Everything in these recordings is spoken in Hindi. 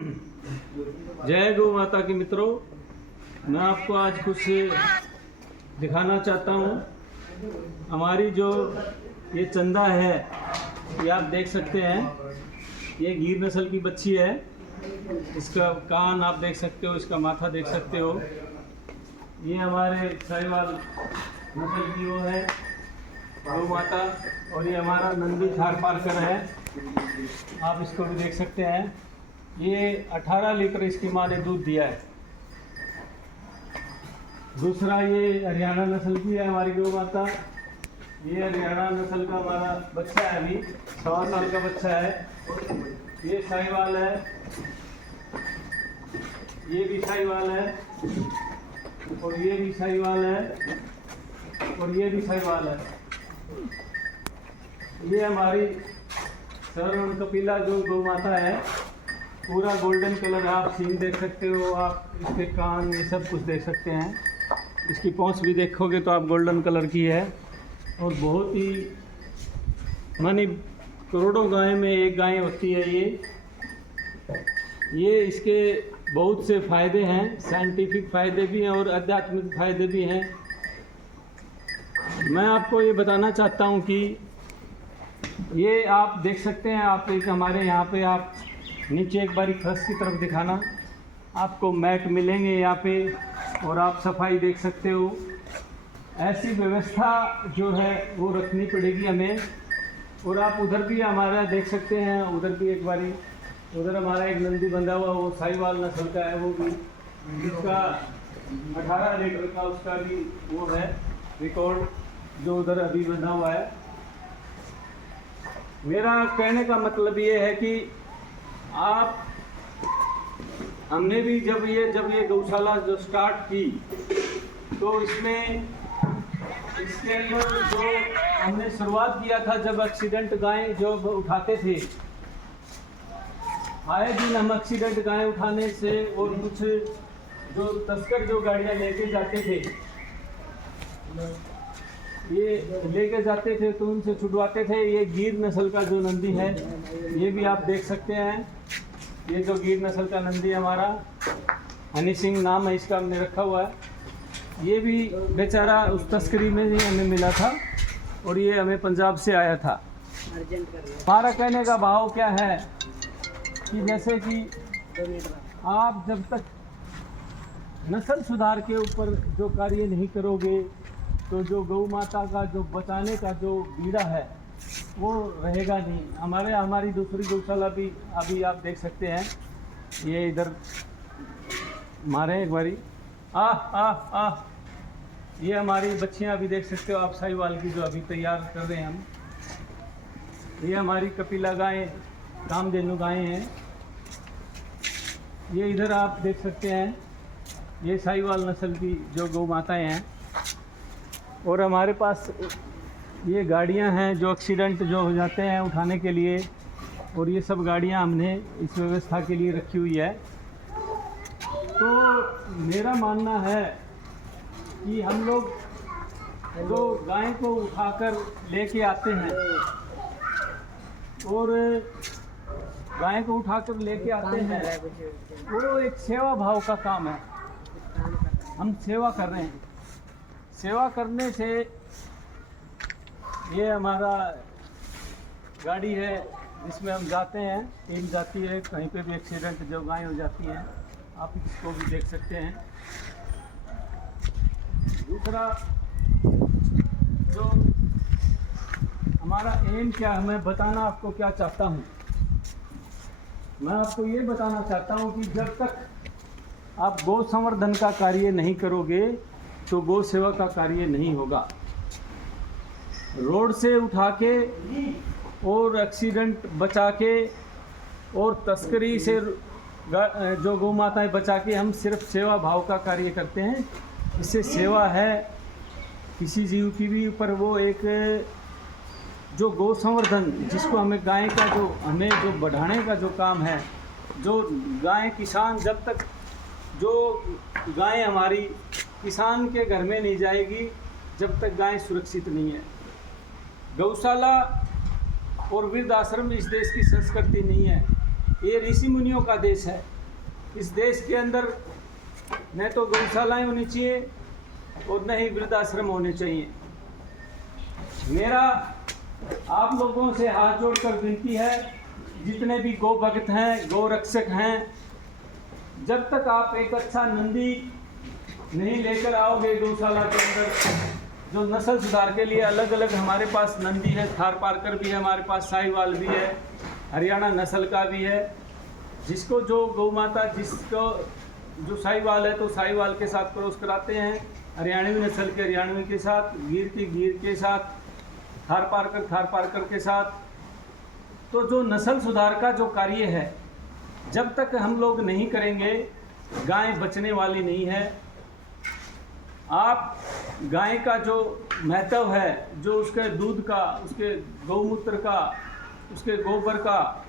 जय गौ माता के मित्रों, मैं आपको आज कुछ दिखाना चाहता हूँ। हमारी जो ये चंदा है, ये आप देख सकते हैं, ये गिर नस्ल की बच्ची है। इसका कान आप देख सकते हो, इसका माथा देख सकते हो। ये हमारे साहिवाल नस्ल की वो है गौ माता, और ये हमारा नंदी थारपारकर है, आप इसको भी देख सकते हैं। ये 18 लीटर इसकी माँ ने दूध दिया है। दूसरा ये हरियाणा नस्ल की है हमारी गौ माता। ये हरियाणा नस्ल का हमारा बच्चा है, अभी 1.25 साल का बच्चा है। ये साहिवाल है, ये भी साहिवाल है, और ये भी साहिवाल है, और ये भी साहिवाल है। ये हमारी सरवण कपिला जो गौ माता है, पूरा गोल्डन कलर, आप सींग देख सकते हो, आप इसके कान, ये सब कुछ देख सकते हैं। इसकी पौंछ भी देखोगे तो आप गोल्डन कलर की है, और बहुत ही मानी करोड़ों गाय में एक गाय होती है ये इसके बहुत से फ़ायदे हैं, साइंटिफिक फ़ायदे भी हैं और आध्यात्मिक फ़ायदे भी हैं। मैं आपको ये बताना चाहता हूँ कि ये आप देख सकते हैं, आप एक हमारे यहाँ पे आप नीचे एक बारी फर्श की तरफ दिखाना, आपको मैट मिलेंगे यहाँ पे, और आप सफाई देख सकते हो। ऐसी व्यवस्था जो है वो रखनी पड़ेगी हमें। और आप उधर भी हमारा देख सकते हैं, उधर भी एक बारी, उधर हमारा एक नंदी बंधा हुआ, वो साहिवाल नस्ल का है, वो भी जिसका 18 लीटर का उसका भी वो है रिकॉर्ड, जो उधर अभी बंधा हुआ है। मेरा कहने का मतलब ये है कि आप, हमने भी जब ये गौशाला जो स्टार्ट की, तो इसके अंदर जो हमने शुरुआत किया था, जब एक्सीडेंट गाय जो उठाते थे, आए दिन हम एक्सीडेंट गाय उठाने से, और कुछ जो तस्कर जो गाड़ियाँ लेके जाते थे, ये लेके जाते थे तो उनसे छुड़वाते थे। ये गिर नस्ल का जो नंदी है, ये भी आप देख सकते हैं। ये जो गिर नस्ल का नंदी हमारा, हनी सिंह नाम है इसका, हमने रखा हुआ है। ये भी बेचारा उस तस्करी में ही हमें मिला था, और ये हमें पंजाब से आया था। हमारा कहने का भाव क्या है कि जैसे कि आप जब तक नस्ल सुधार के ऊपर जो कार्य नहीं करोगे, तो जो गौ माता का जो बचाने का जो बीड़ा है वो रहेगा नहीं। हमारी दूसरी गौशाला भी अभी आप देख सकते हैं, ये इधर मारे एक बारी, ये हमारी बच्चियां भी देख सकते हो आप, साहिवाल की, जो अभी तैयार कर रहे हैं हम। ये हमारी कपिला गाय, कामधेनु गायें हैं। ये इधर आप देख सकते हैं, ये साहिवाल नस्ल की जो गौ माताएँ हैं। और हमारे पास ये गाड़ियां हैं जो एक्सीडेंट जो हो जाते हैं उठाने के लिए, और ये सब गाड़ियां हमने इस व्यवस्था के लिए रखी हुई है। तो मेरा मानना है कि हम लोग जो गाय को उठाकर लेके आते हैं, और गाय को उठाकर लेके आते हैं, वो एक सेवा भाव का काम है। हम सेवा कर रहे हैं। सेवा करने से, ये हमारा गाड़ी है जिसमें हम जाते हैं, टीम जाती है, कहीं पे भी एक्सीडेंट जो गाय हो जाती है, आप इसको भी देख सकते हैं। दूसरा जो हमारा एम क्या है, मैं बताना आपको क्या चाहता हूँ, मैं आपको ये बताना चाहता हूँ कि जब तक आप गौ संवर्धन का कार्य नहीं करोगे, तो गौ सेवा का कार्य नहीं होगा। रोड से उठा के और एक्सीडेंट बचा के और तस्करी से जो गौ माताएँ बचा के, हम सिर्फ सेवा भाव का कार्य करते हैं। इससे सेवा है किसी जीव की भी ऊपर, वो एक जो गौ संवर्धन, जिसको हमें गाय का जो हमें जो बढ़ाने का जो काम है, जो गाय किसान, जब तक जो गाय हमारी किसान के घर में नहीं जाएगी, जब तक गाय सुरक्षित नहीं है। गौशाला और वृद्ध आश्रम इस देश की संस्कृति नहीं है। ये ऋषि मुनियों का देश है। इस देश के अंदर न तो गौशालाएं होनी चाहिए और न ही वृद्धाश्रम होने चाहिए। मेरा आप लोगों से हाथ जोड़कर विनती है, जितने भी गौ भक्त हैं, गौ रक्षक हैं, जब तक आप एक अच्छा नंदी नहीं लेकर आओगे गौशाला के अंदर, जो नस्ल सुधार के लिए अलग अलग हमारे पास नंदी है, थार पारकर भी है, हमारे पास साहिवाल भी है, हरियाणा नस्ल का भी है। जिसको जो गौ माता, जिसको जो साहिवाल है तो साहिवाल के साथ क्रॉस कराते हैं, हरियाणवी नस्ल के हरियाणवी के साथ, गिर की गिर के साथ, थार पारकर के साथ। तो जो नस्ल सुधार का जो कार्य है, जब तक हम लोग नहीं करेंगे, गाय बचने वाली नहीं है। आप गाय का जो महत्व है, जो उसके दूध का, उसके गौमूत्र का, उसके गोबर का,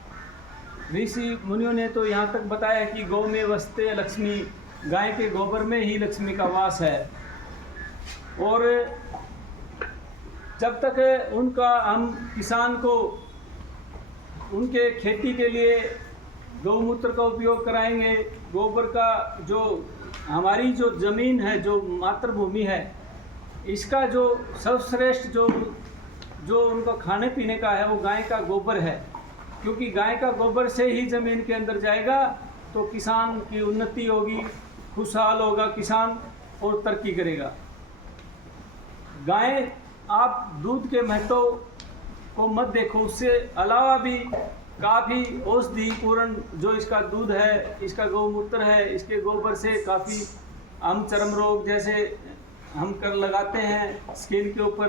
ऋषि मुनियों ने तो यहाँ तक बताया कि गौ में वसते लक्ष्मी, गाय के गोबर में ही लक्ष्मी का वास है। और जब तक उनका हम किसान को उनके खेती के लिए गौमूत्र का उपयोग कराएंगे, गोबर का, जो हमारी जो ज़मीन है, जो मातृभूमि है, इसका जो सर्वश्रेष्ठ जो उनका खाने पीने का है वो गाय का गोबर है। क्योंकि गाय का गोबर से ही ज़मीन के अंदर जाएगा तो किसान की उन्नति होगी, खुशहाल होगा किसान और तरक्की करेगा। गाय, आप दूध के महत्व को मत देखो, उससे अलावा भी काफ़ी औषधि पूर्ण जो इसका दूध है, इसका गौमूत्र है, इसके गोबर से काफ़ी हम चर्म रोग जैसे हम कर लगाते हैं स्किन के ऊपर,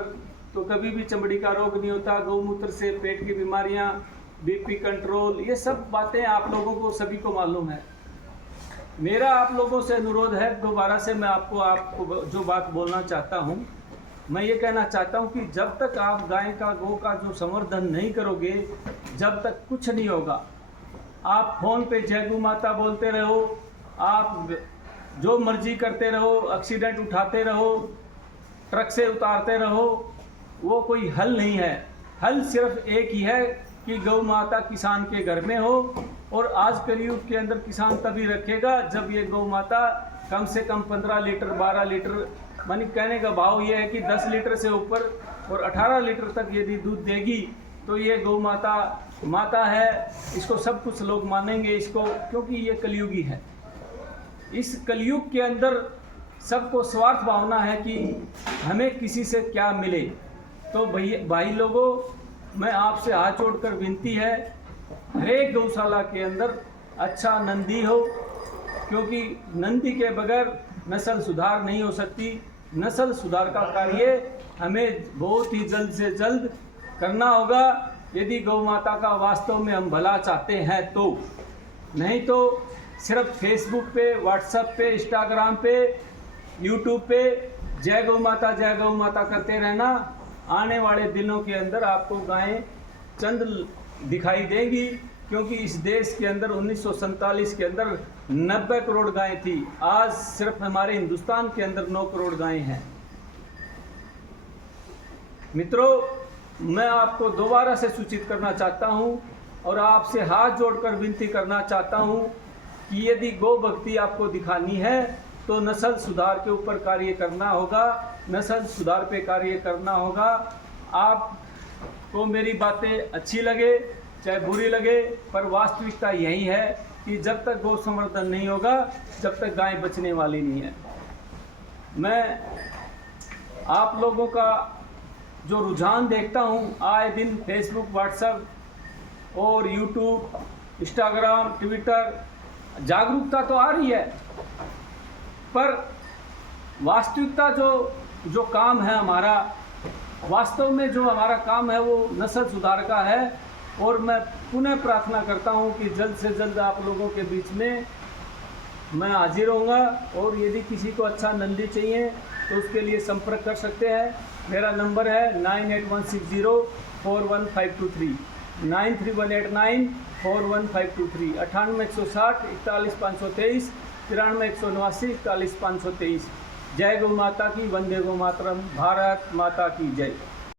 तो कभी भी चमड़ी का रोग नहीं होता। गौमूत्र से पेट की बीमारियां, बीपी कंट्रोल, ये सब बातें आप लोगों को सभी को मालूम है। मेरा आप लोगों से अनुरोध है, दोबारा से मैं आपको जो बात बोलना चाहता हूँ, मैं ये कहना चाहता हूँ कि जब तक आप गाय का, गौ का जो संवर्धन नहीं करोगे, जब तक कुछ नहीं होगा। आप फ़ोन पे जय गौ माता बोलते रहो, आप जो मर्जी करते रहो, एक्सीडेंट उठाते रहो, ट्रक से उतारते रहो, वो कोई हल नहीं है। हल सिर्फ एक ही है कि गौ माता किसान के घर में हो। और आज कलयुग के अंदर किसान तभी रखेगा जब ये गौ माता कम से कम 15 लीटर 12 लीटर, मानी कहने का भाव ये है कि 10 लीटर से ऊपर और 18 लीटर तक यदि दूध देगी तो ये गौ माता है। इसको सब कुछ लोग मानेंगे इसको, क्योंकि ये कलयुगी है। इस कलयुग के अंदर सबको स्वार्थ भावना है कि हमें किसी से क्या मिले। तो भाई लोगों, मैं आपसे हाथ जोड़कर विनती है, हर एक गौशाला के अंदर अच्छा नंदी हो, क्योंकि नंदी के बगैर नस्ल सुधार नहीं हो सकती। नस्ल सुधार का कार्य हमें बहुत ही जल्द से जल्द करना होगा, यदि गौ माता का वास्तव में हम भला चाहते हैं तो। नहीं तो सिर्फ फेसबुक पे, व्हाट्सएप पे, इंस्टाग्राम पे, यूट्यूब पे जय गौ माता करते रहना। आने वाले दिनों के अंदर आपको गायें चंद दिखाई देंगी, क्योंकि इस देश के अंदर 1947 के अंदर 90 करोड़ गायें थी। आज सिर्फ हमारे हिंदुस्तान के अंदर 9 करोड़ गायें हैं। मित्रों, मैं आपको दोबारा से सूचित करना चाहता हूं और आपसे हाथ जोड़कर विनती करना चाहता हूं कि यदि गौ भक्ति आपको दिखानी है तो नस्ल सुधार के ऊपर कार्य करना होगा, नस्ल सुधार पे कार्य करना होगा। आपको मेरी बातें अच्छी लगे चाहे बुरी लगे, पर वास्तविकता यही है कि जब तक गौ संवर्धन नहीं होगा, जब तक गाय बचने वाली नहीं है। मैं आप लोगों का जो रुझान देखता हूँ आए दिन, फेसबुक, व्हाट्सएप और यूट्यूब, इंस्टाग्राम, ट्विटर, जागरूकता तो आ रही है, पर वास्तविकता जो काम है हमारा, वास्तव में जो हमारा काम है वो नस्ल सुधार का है। और मैं पुनः प्रार्थना करता हूं कि जल्द से जल्द आप लोगों के बीच में मैं हाजिर होऊंगा। और यदि किसी को अच्छा नंदी चाहिए तो उसके लिए संपर्क कर सकते हैं। मेरा नंबर है 9816041523, 9318941523, 9816 41523, 93 179 41523। जय गौ माता की, वंदे गौ मातरम, भारत माता की जय।